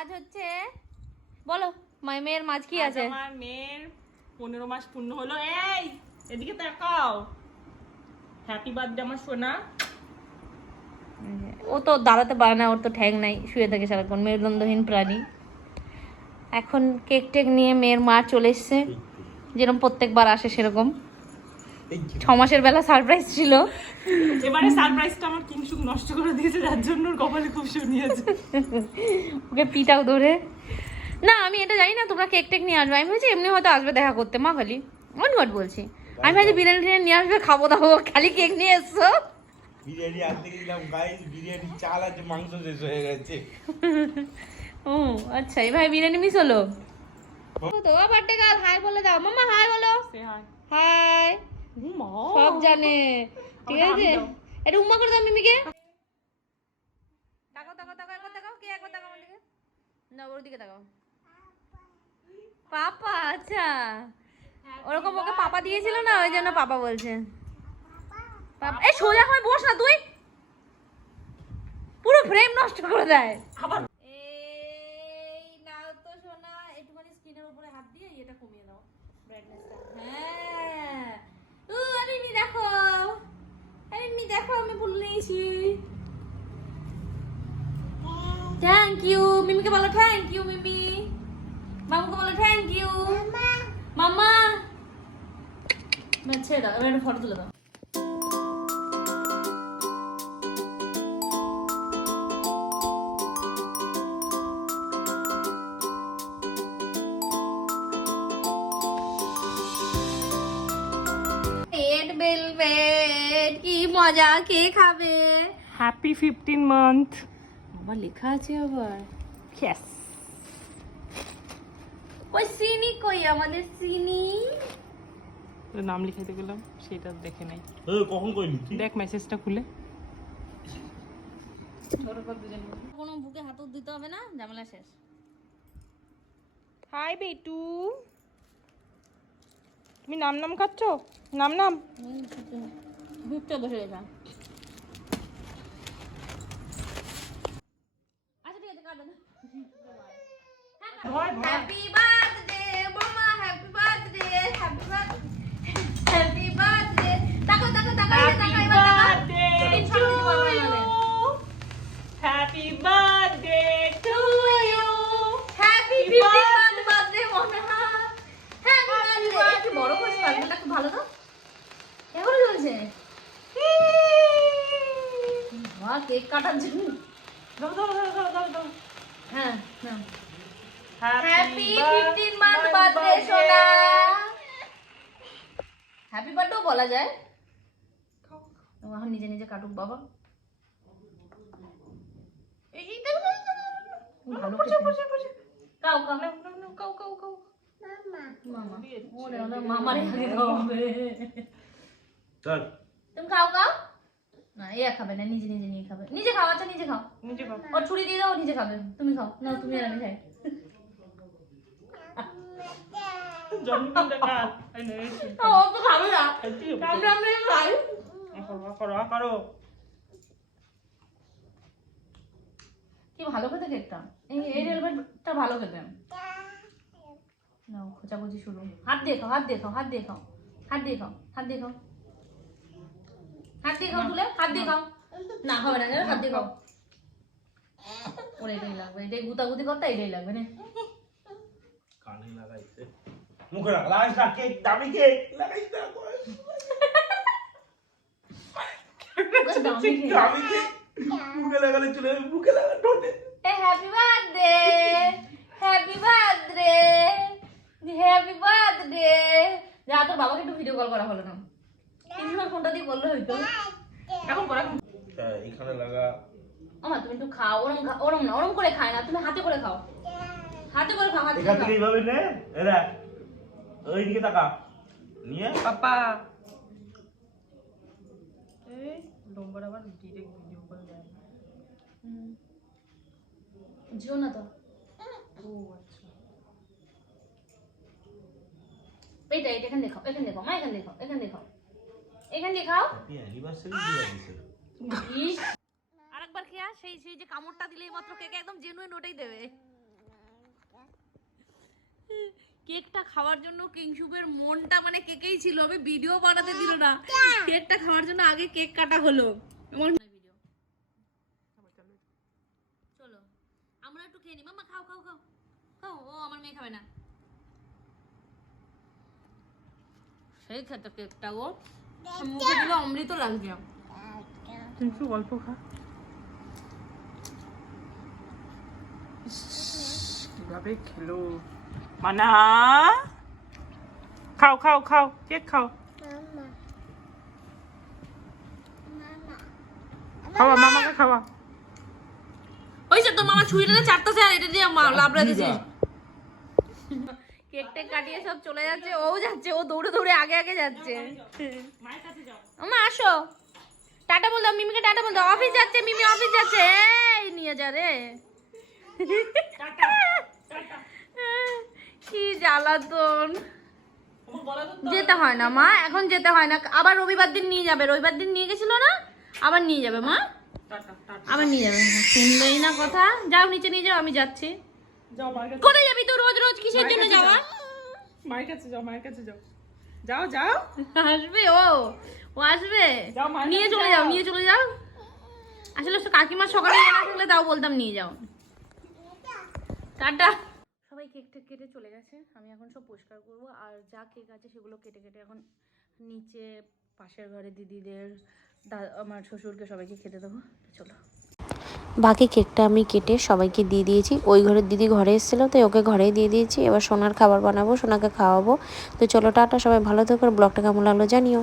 আজ হচ্ছে বলো মেয়ের মাঝ কি আছে? আমার মেয়ের 15 মাস পূর্ণ হলো। এই এদিকে তাকাও। হ্যাপি বার্থডে আমার সোনা। ও তো দাঁড়াতে পারে না, ওর তো ঠ্যাং নাই, শুয়ে থাকে সারাক্ষণ, মেরুদণ্ডহীন প্রাণী। এখন কেক টেক নিয়ে মেয়ের মা চলে এসছে, যেরকম প্রত্যেকবার আসে সেরকম। 6 মাসের বেলা সারপ্রাইজ ছিল, এবারে সারপ্রাইজটা আমার কিংসুক নষ্ট করে দিয়েছে, যার জন্য ওর কপালে খুব শুনিয়েছে। ওকে পিটাও ধরে। না আমি এটা জানি না তোমরা কেক টেক নিয়ে আসবে, আমি ভাবছি এমনি হয়তো আসবে দেখা করতে, মা খালি অনওয়ার্ড বলছি। আমি ভাবছি বিরিয়ানি টিরিয়ানি নিয়ে আসবে, খাবো দাবো, খালি কেক নিয়ে এসছো। বিরিয়ানি আনতে গেছিলাম গাইস, বিরিয়ানি চাল আছে, মাংস শেষ হয়ে গেছে। ও আচ্ছা, এভাবে বিরিয়ানি মিস হলো তো। বার্থডে গার্ল হাই বলে দাও, মাম্মা হাই বলো। সে হাই। হাই। সব জানে, ঠিক আছে। এটা উম্মা করে দাও মিমিকে। তাকাও তাকাও তাকাও, একবার তাকাও, কে একবার তাকাও আমার দিকে, না ওর দিকে তাকাও। পাপা, আচ্ছা ওরকম ওকে পাপা দিয়েছিল না, ওই জন্য পাপা বলছে। এই সোজা হয়ে বস না তুই, পুরো ফ্রেম নষ্ট করে দেয়। আবার এই নাও তো সোনা, একটুখানি স্ক্রিনের উপরে হাত দিয়ে এটা কমিয়ে দাও ব্রাইটনেসটা। হ্যাঁ মিমি দেখো, মিমি দেখো, আমি ভুল নিয়েছি। থ্যাংক ইউ মিমিকে বলো, থ্যাংক ইউ মিমি। মামুকে বলো থ্যাংক ইউ মাম্মা। ছেড়ে দাও, এবার একটা ফটো তুলে দাও। রেড ভেলভেট, কি মজা, কে খাবে? Happy 15 month. আমার লেখা আছে আবার। ইয়েস। কই চিনি, কই আমাদের চিনি? তোর নাম লিখাইতে গেলাম, সেটা দেখে নাই। কখন কইলি? দেখ মেসেজটা খুলে। কোনো বুকে হাত দিতে হবে না, ঝামেলা শেষ। হাই বেটু, তুমি নাম নাম খাচ্ছ? নাম নাম। বুকটা বসে গেছে। আচ্ছা ঠিক আছে, কাটো। হ্যাপি বার্থডে মামা, happy birthday, happy birthday, happy birthday. তাকো তাকো তাকো, তাকো এবার তাকো। Happy birthday to you. Happy 15 month birthday মনে হয়। Happy birthday. একটু বড় করে পাগলটা খুব ভালো তো। কেমন চলছে? বাহ, কেক কাটার জন্য। দাও দাও দাও দাও দাও দাও। হ্যাঁ না। হ্যাপি হ্যাপি 15 মান্থ বার্থডে সোনা। হ্যাপি বার্থডেও বলা যায়। ও এখন নিজে নিজে কাটুক বাবা। এই দেখো ভালো বসে খেতে। বসে বসে। কাও কাও কাউ কাউ কাউ। মামা। ওরে ওরে মামারে আগে খাবে। চল তুমি খাও খাও। না এ খাবে না, নিজে নিজে নিয়ে খাবে। নিজে খাও, আচ্ছা নিজে খাও। নিজে খাও। ওর ছুরি দিয়ে দাও, নিজে খাবে। তুমি খাও না, তুমি আর আমি খাই। জন্মদিনটা কার? এই নে। ও তো খাবে না, আমরা আমরা খাই। করো করো করো। কি ভালো খেতে কেকটা, এই রেলভেটটা ভালো খেতে। নাও খোঁচাখুচি শুরু। হাত দিয়ে খাও, হাত দিয়ে খাও, হাত দিয়ে খাও, হাত দিয়ে খাও, হাত দিয়ে খাও, হাত দিয়ে খাও তুলে, হাত দিয়ে খাও। না হবে না, হাত দিয়ে খাও। ওর এটাই লাগবে, এটাই গুতাগুতি করতে এটাই লাগবে না। কানে লাগাইছে, মুখে লাগাইছ না, কেক দামি কেক লাগাইছ না। দামি কেক। দামি কেক মুখে লাগালে চলে যাবে, মুখে লাগা ঠোঁটে। Happy birthday, happy birthday, happy birthday. যা তোর বাবাকে একটু ভিডিও কল করা হলো না, তিনবার ফোনটা দিয়ে করলে হইতো। এখন করো এখন। এখানে লাগা। আমা তুমি একটু খাও, ওরম না, ওরম করে খায় না, তুমি হাতে করে খাও, হাতে করে খাও, হাতে এখান করে থেকে এইভাবে নে, এরা ওইদিকে তাকা নিয়ে পাপা। এই নম্বর আবার ডিরেক্ট ভিডিও কল দেয়। জিও না তো। ও আচ্ছা। এইটা এটা এখান দেখাও, এখান দেখাও মা, এখান দেখাও, এখান দেখাও, এখান দেখাও। হ্যাপি অ্যানিভার্সারি দিয়ে দিছে। আরেকবার খেয়া, সেই সেই যে কামড়টা দিলে মাত্র কেকে একদম জেনুইন ওটাই দেবে। কেকটা খাওয়ার জন্য কিংশুকের মনটা মানে কেকেই ছিল, আমি ভিডিও বানাতে দিল না। কেকটা খাওয়ার জন্য আগে কেক কাটা হলো। ভিডিও চলো আমরা একটু খেয়ে নি। মামা খাও খাও খাও খাও। ও আমার মেয়ে খাবে না। সেই খেতে কেকটা গো, মুখে দিলে অমৃত লাগছে। কিন্তু অল্প খা। কিভাবে খেলো মানা। খাও খাও খাও কেক খাও। খাওয়া মামাকে খাওয়া। ওই যে তোর মামা ছুরিটা চারটাছে আর এটা দিয়ে লাবড়া দিছিস। কেকটা কাটিয়ে সব চলে যাচ্ছে, ও যাচ্ছে, ও দৌড়ে দৌড়ে আগে আগে যাচ্ছে। মায়ের কাছে যাও। আমা আসো, টাটা বল দাও মিমিকে, টাটা বল দাও। অফিস যাচ্ছে মিমি, অফিস যাচ্ছে। এই নিয়ে যা রে। Tata tata. কি জ্বালাতন। আমার গলা তো যেতে হয় না মা, এখন যেতে হয় না। আবার রবিবার দিন নিয়ে যাবে। রবিবার দিন নিয়ে গেছিল না, আবার নিয়ে যাবে মা, টাটা টাটা। আবার নিয়ে যাবে। শুনবেই না কথা। যাও নিচে নিয়ে যাও, আমি যাচ্ছি। যাও মায়ের কাছে। কোথায় যাবি তুই রোজ রোজ? কিসের জন্য যাওয়া? মায়ের কাছে যাও, মায়ের কাছে যাও। যাও যাও। আসবে ও, ও আসবে। যাও, মায়ের নিয়ে কাছে চলে যাও। যাও, নিয়ে চলে যাও। আসলে কাকিমার সকালে জানা থাকলে তাও বলতাম নিয়ে যাও। টাটা। সবাই কেক টেক কেটে চলে গেছে, আমি এখন সব পরিষ্কার করবো। আর যা কেক আছে সেগুলো কেটে কেটে এখন নিচে পাশের ঘরে দিদিদের, আমার শ্বশুরকে সবাইকে খেতে দেবো। চলো। বাকি কেকটা আমি কেটে সবাইকে দিয়ে দিয়েছি। ওই ঘরের দিদি ঘরে এসেছিলো, তাই ওকে ঘরেই দিয়ে দিয়েছি। এবার সোনার খাবার বানাবো, সোনাকে খাওয়াবো। তো চলো টাটা, সবাই ভালো থেকো। ব্লগটা কেমন লাগলো জানিও।